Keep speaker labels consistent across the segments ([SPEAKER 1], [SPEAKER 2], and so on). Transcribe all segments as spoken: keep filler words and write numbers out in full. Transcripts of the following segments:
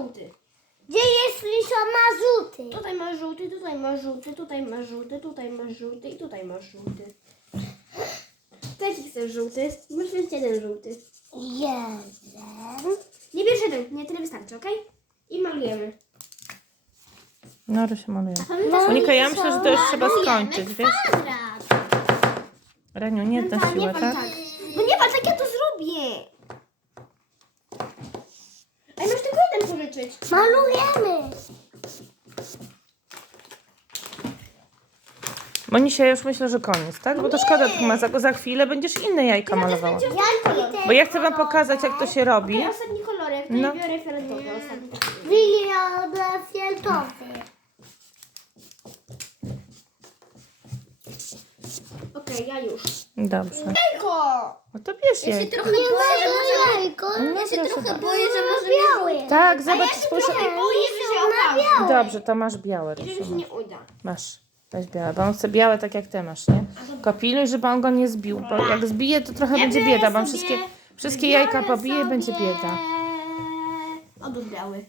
[SPEAKER 1] żółty.
[SPEAKER 2] Gdzie jest Lisa ma żółty?
[SPEAKER 1] Tutaj masz żółty, tutaj masz żółty, tutaj masz żółty, tutaj masz żółty i tutaj masz żółty. Jaki chcesz żółty? Masz wziąć jeden żółty.
[SPEAKER 2] Jeden.
[SPEAKER 1] Nie bierz jeden, nie, tyle wystarczy, okej? I malujemy.
[SPEAKER 3] No, to się maluje.
[SPEAKER 2] No
[SPEAKER 3] Monika,
[SPEAKER 2] i
[SPEAKER 3] ja myślę, że to już
[SPEAKER 2] co?
[SPEAKER 3] trzeba skończyć, wiesz?
[SPEAKER 2] Kwadrat.
[SPEAKER 3] Reniu, nie na
[SPEAKER 1] Tak, nie
[SPEAKER 3] siłę,
[SPEAKER 1] pan
[SPEAKER 3] tak?
[SPEAKER 1] tak. No nie pan, tak ja to zrobię. A masz tylko jeden pożyczyć.
[SPEAKER 2] Malujemy.
[SPEAKER 3] Monisia, już myślę, że koniec, tak? Bo to szkoda, ma za, za chwilę będziesz inne jajka malowała.
[SPEAKER 1] Będzie
[SPEAKER 2] Jaki ten
[SPEAKER 3] Bo ja chcę wam pokazać, jak to się robi.
[SPEAKER 1] Okej, ostatni kolorek, to
[SPEAKER 3] No.
[SPEAKER 1] ja biorę fioletowy ostatni.
[SPEAKER 2] Wygląda fioletowy.
[SPEAKER 1] Okej, ja już.
[SPEAKER 3] Dobrze.
[SPEAKER 1] Jajko!
[SPEAKER 3] No to bierz
[SPEAKER 1] Ja się
[SPEAKER 3] je.
[SPEAKER 1] trochę
[SPEAKER 2] Nie
[SPEAKER 1] boję,
[SPEAKER 2] ma
[SPEAKER 1] że może...
[SPEAKER 2] jajko.
[SPEAKER 3] No
[SPEAKER 1] Ja się
[SPEAKER 3] proszę
[SPEAKER 1] trochę
[SPEAKER 3] bardzo.
[SPEAKER 1] boję, że może
[SPEAKER 2] biały.
[SPEAKER 3] Tak,
[SPEAKER 1] A ja
[SPEAKER 3] zobacz,
[SPEAKER 1] się
[SPEAKER 3] spójrz.
[SPEAKER 1] trochę boję, że się
[SPEAKER 2] Na
[SPEAKER 1] okaże.
[SPEAKER 3] Dobrze, to masz białe.
[SPEAKER 1] I że mi się
[SPEAKER 3] rysunek.
[SPEAKER 1] nie uda.
[SPEAKER 3] Masz. Weź białe, bo on chce białe tak jak ty masz, nie? Tylko pilnuj, żeby on go nie zbił, bo jak zbije, to trochę
[SPEAKER 1] Ja
[SPEAKER 3] będzie
[SPEAKER 1] biorę
[SPEAKER 3] bieda, bo on
[SPEAKER 1] sobie-
[SPEAKER 3] wszystkie, wszystkie
[SPEAKER 1] Biorę
[SPEAKER 3] jajka pobije i będzie
[SPEAKER 1] sobie
[SPEAKER 3] bieda.
[SPEAKER 1] Odód biały.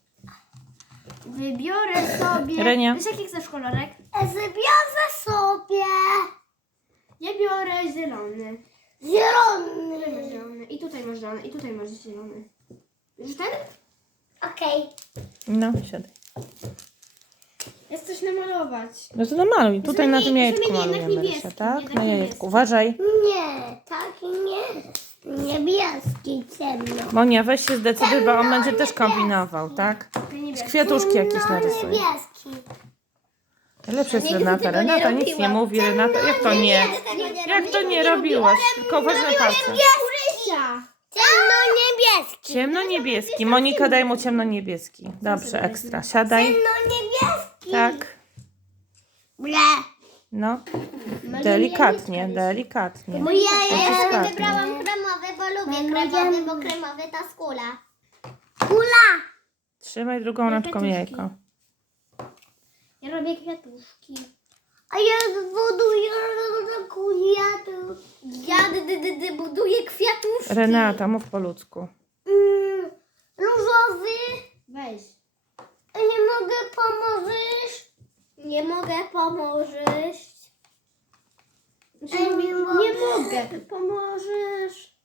[SPEAKER 1] Wybiorę sobie...
[SPEAKER 3] Renia.
[SPEAKER 1] Wiesz, jaki chcesz kolorek?
[SPEAKER 2] Zbiorę sobie
[SPEAKER 1] Ja biorę zielony.
[SPEAKER 2] zielony.
[SPEAKER 1] Tutaj masz zielony. I tutaj masz zielony. I tutaj masz zielony. Już ten?
[SPEAKER 2] Okej.
[SPEAKER 3] No, siadaj.
[SPEAKER 1] Jest coś namalować.
[SPEAKER 3] No to namaluj. Tutaj na tym
[SPEAKER 1] Zamień-
[SPEAKER 3] jajeczku
[SPEAKER 1] zamień jednak
[SPEAKER 3] malujemy,
[SPEAKER 1] niebieski,
[SPEAKER 3] Rysia, tak?
[SPEAKER 1] jednak
[SPEAKER 3] Na
[SPEAKER 1] niebieski.
[SPEAKER 3] jajeczku. Uważaj.
[SPEAKER 2] Nie, taki nie. Niebieski, ciemno.
[SPEAKER 3] Monia, weź się zdecyduj, bo on będzie też kombinował, tak?
[SPEAKER 1] Ten niebieski.
[SPEAKER 3] Kwiatuszki jakieś
[SPEAKER 2] No,
[SPEAKER 3] narysuj.
[SPEAKER 2] niebieski.
[SPEAKER 3] Lepsze jest
[SPEAKER 1] Ja nigdy
[SPEAKER 3] Renata.
[SPEAKER 1] tego nie
[SPEAKER 3] Renata nic nie
[SPEAKER 1] robiłam.
[SPEAKER 3] mówi. Renata, jak to nie? Jak to nie robiłaś? Tylko uważaj na palce.
[SPEAKER 1] Rysia!
[SPEAKER 2] Ciemno-niebieski.
[SPEAKER 3] Ciemno-niebieski. Monika, daj mu ciemno-niebieski. Dobrze, ekstra. Siadaj.
[SPEAKER 2] Ciemno-niebieski.
[SPEAKER 3] Tak.
[SPEAKER 2] Ble.
[SPEAKER 3] No. Delikatnie, delikatnie.
[SPEAKER 2] Bo ja, ja
[SPEAKER 3] Naciskatnie.
[SPEAKER 2] wybrałam kremowy, bo lubię kremowy, bo kremowy to skóla. Kula.
[SPEAKER 3] Trzymaj drugą rączką jajko.
[SPEAKER 1] Ja robię kwiatuszki.
[SPEAKER 2] A ja zbuduję kwiatu.
[SPEAKER 1] Ja d, d, d, d, buduję kwiatuszki.
[SPEAKER 3] Renata, mów po ludzku.
[SPEAKER 2] Mm, różowy.
[SPEAKER 1] Weź.
[SPEAKER 2] A nie mogę pomożesz?
[SPEAKER 1] Nie mogę, pomożesz.
[SPEAKER 2] Ej, nie
[SPEAKER 1] nie
[SPEAKER 2] mogę.
[SPEAKER 1] mogę. Pomożesz.